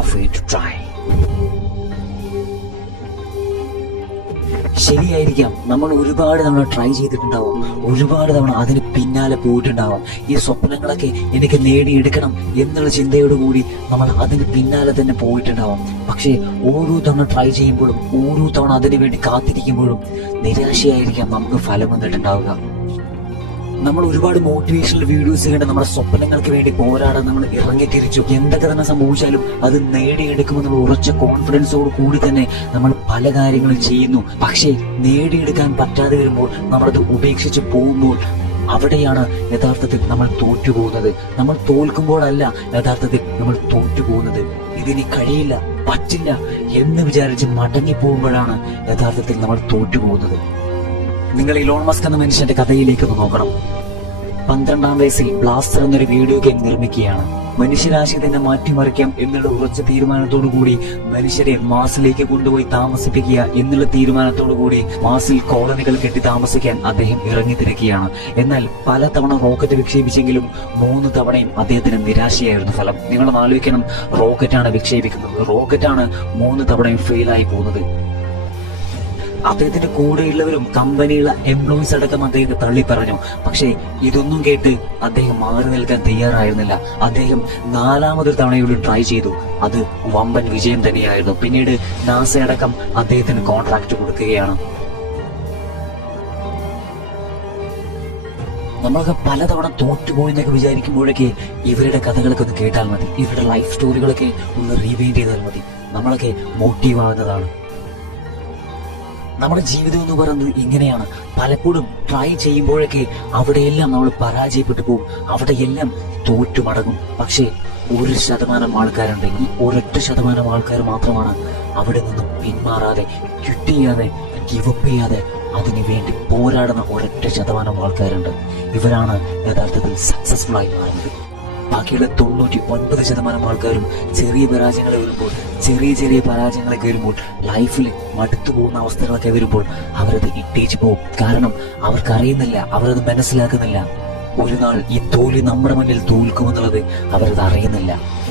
afraid to try. ശരിയായിരിക്കാം. നമ്മൾ ഒരുപാട് തവണ ട്രൈ ചെയ്തിട്ടുണ്ടാവും. ഒരുപാട് തവണ അതിന് പിന്നാലെ പോയിട്ടുണ്ടാവാം. ഈ സ്വപ്നങ്ങളൊക്കെ എനിക്ക് നേടിയെടുക്കണം എന്നുള്ള ചിന്തയോടുകൂടി നമ്മൾ അതിന് പിന്നാലെ തന്നെ പോയിട്ടുണ്ടാവാം. പക്ഷേ ഓരോ തവണ ട്രൈ ചെയ്യുമ്പോഴും ഓരോ തവണ അതിനു വേണ്ടി കാത്തിരിക്കുമ്പോഴും നിരാശയായിരിക്കാം നമുക്ക് ഫലം വന്നിട്ടുണ്ടാവുക. നമ്മൾ ഒരുപാട് മോട്ടിവേഷണൽ വീഡിയോസ് കണ്ട് നമ്മുടെ സ്വപ്നങ്ങൾക്ക് വേണ്ടി പോരാടാൻ നമ്മൾ ഇറങ്ങിത്തിരിച്ചു. എന്തൊക്കെ തന്നെ സംഭവിച്ചാലും അത് നേടിയെടുക്കുമെന്ന് ഉറച്ച കോൺഫിഡൻസോട് കൂടി തന്നെ നമ്മൾ പല കാര്യങ്ങളും ചെയ്യുന്നു. പക്ഷേ നേടിയെടുക്കാൻ പറ്റാതെ വരുമ്പോൾ നമ്മളത് ഉപേക്ഷിച്ച് പോകുമ്പോൾ അവിടെയാണ് യഥാർത്ഥത്തിൽ നമ്മൾ തോറ്റുപോകുന്നത്. നമ്മൾ തോൽക്കുമ്പോഴല്ല യഥാർത്ഥത്തിൽ നമ്മൾ തോറ്റുപോകുന്നത്. ഇതിന് കഴിയില്ല പറ്റില്ല എന്ന് വിചാരിച്ച് മടങ്ങി പോകുമ്പോഴാണ് യഥാർത്ഥത്തിൽ നമ്മൾ തോറ്റുപോകുന്നത്. നിങ്ങൾ ഇലോൺ മസ്ക് എന്ന മനുഷ്യന്റെ കഥയിലേക്ക് ഒന്ന് നോക്കണം. പന്ത്രണ്ടാം വയസ്സിൽ ബ്ലാസ്റ്റർ എന്നൊരു വീഡിയോ ഗെയിം നിർമ്മിക്കുകയാണ്. മനുഷ്യരാശി തന്നെ മാറ്റിമറിക്കാം എന്നുള്ള ഉറച്ച തീരുമാനത്തോടു കൂടി മനുഷ്യരെ മാസിലേക്ക് കൊണ്ടുപോയി താമസിപ്പിക്കുക എന്നുള്ള തീരുമാനത്തോടു കൂടി മാസിൽ കോളനികൾ കെട്ടി താമസിക്കാൻ അദ്ദേഹം ഇറങ്ങി തിരക്കുകയാണ്. എന്നാൽ പല തവണ റോക്കറ്റ് വിക്ഷേപിച്ചെങ്കിലും മൂന്ന് തവണയും അദ്ദേഹത്തിന് നിരാശയായിരുന്നു ഫലം. നിങ്ങൾ ആലോചിക്കണം റോക്കറ്റാണ് വിക്ഷേപിക്കുന്നത്. റോക്കറ്റാണ് മൂന്ന് തവണയും ഫെയിലായി പോകുന്നത്. അദ്ദേഹത്തിന്റെ കൂടെയുള്ളവരും കമ്പനിയുള്ള എംപ്ലോയീസ് അടക്കം അദ്ദേഹത്തെ തള്ളി പറഞ്ഞു പക്ഷേ ഇതൊന്നും കേട്ട് അദ്ദേഹം മാറി നിൽക്കാൻ തയ്യാറായിരുന്നില്ല. അദ്ദേഹം നാലാമതൊരു തവണയോട് ട്രൈ ചെയ്തു. അത് വമ്പൻ വിജയം തന്നെയായിരുന്നു. പിന്നീട് നാസ അടക്കം അദ്ദേഹത്തിന് കോൺട്രാക്ട് കൊടുക്കുകയാണ്. നമ്മളൊക്കെ പലതവണ തോറ്റുപോയി എന്നൊക്കെ വിചാരിക്കുമ്പോഴൊക്കെ ഇവരുടെ കഥകളൊക്കെ ഒന്ന് കേട്ടാൽ മതി. ഇവരുടെ ലൈഫ് സ്റ്റോറികളൊക്കെ ഒന്ന് റീവൈൻഡ് ചെയ്താൽ മതി. നമ്മളൊക്കെ മോട്ടീവ് ആകുന്നതാണ് നമ്മുടെ ജീവിതം എന്ന് പറയുന്നത് ഇങ്ങനെയാണ്. പലപ്പോഴും ട്രൈ ചെയ്യുമ്പോഴൊക്കെ അവിടെയെല്ലാം നമ്മൾ പരാജയപ്പെട്ടു പോകും. അവിടെയെല്ലാം തോറ്റു മടങ്ങും പക്ഷേ ഒരു ശതമാനം ആൾക്കാരുണ്ട്. ഈ ഒരൊറ്റ ശതമാനം ആൾക്കാർ മാത്രമാണ് അവിടെ നിന്നും പിന്മാറാതെ ക്വിറ്റ് ചെയ്യാതെ ഗിവപ്പ് ചെയ്യാതെ അതിനു വേണ്ടി പോരാടുന്ന ഒരൊറ്റ ശതമാനം ആൾക്കാരുണ്ട്. ഇവരാണ് യഥാർത്ഥത്തിൽ സക്സസ്ഫുൾ ആയി മാറുന്നത്. ബാക്കിയുള്ള തൊണ്ണൂറ്റി ഒൻപത് ശതമാനം ആൾക്കാരും ചെറിയ പരാജയങ്ങൾ വരുമ്പോൾ ചെറിയ ചെറിയ പരാജയങ്ങളൊക്കെ വരുമ്പോൾ ലൈഫിൽ മടുത്തു പോകുന്ന അവസ്ഥകളൊക്കെ വരുമ്പോൾ അവരത് ഇട്ടേച്ച് പോകും കാരണം അവർക്കറിയുന്നില്ല അവരത് മനസ്സിലാക്കുന്നില്ല. ഒരു നാൾ ഈ തോൽവി നമ്മുടെ മുന്നിൽ തോൽക്കുമെന്നുള്ളത് അവരത് അറിയുന്നില്ല.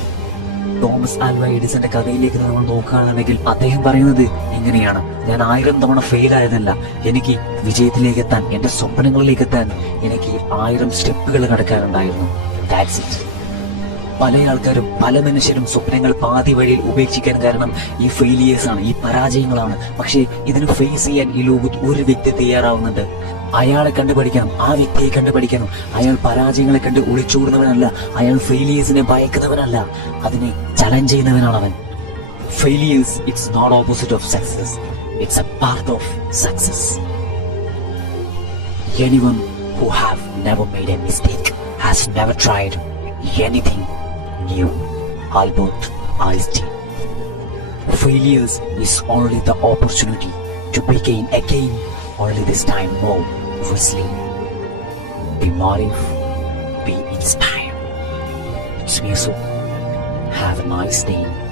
തോമസ് ആൽവ എഡിസന്റെ കഥയിലേക്ക് നമ്മൾ നോക്കുകയാണെന്നുണ്ടെങ്കിൽ അദ്ദേഹം പറയുന്നത് ഇങ്ങനെയാണ്. ഞാൻ ആയിരം തവണ ഫെയിൽ ആയതല്ല എനിക്ക് വിജയത്തിലേക്ക് എത്താൻ എന്റെ സ്വപ്നങ്ങളിലേക്ക് എത്താൻ എനിക്ക് ആയിരം സ്റ്റെപ്പുകൾ കടക്കാനുണ്ടായിരുന്നു. It. പല ആൾക്കാരും പല മനുഷ്യരും സ്വപ്നങ്ങൾ പാതി വഴിയിൽ ഉപേക്ഷിക്കാൻ കാരണം ഈ ഫെയിലിയേഴ്സ് ആണ് ഈ പരാജയങ്ങളാണ്. പക്ഷേ ഇതിന് ഫേസ് ചെയ്യാൻ ഈ ലോകത്ത് ഒരു വ്യക്തി തയ്യാറാവുന്നുണ്ട്. അയാളെ കണ്ടുപഠിക്കണം ആ വ്യക്തിയെ കണ്ടുപഠിക്കണം. അയാൾ പരാജയങ്ങളെ കണ്ട് ഒളിച്ചോടുന്നവനല്ല അയാൾ ഫെയിലിയേഴ്സിനെ ഭയക്കുന്നവനല്ല. അതിനെ ചലഞ്ച് ചെയ്യുന്നവനാണ് അവൻ. Failures it's not opposite of success it's a part of success anyone who have never made a mistake. Has never tried anything new. Albert Einstein. Failures is only the opportunity to begin again, only this time more resilient. Be motive, be inspired. It's me so. Have a nice day.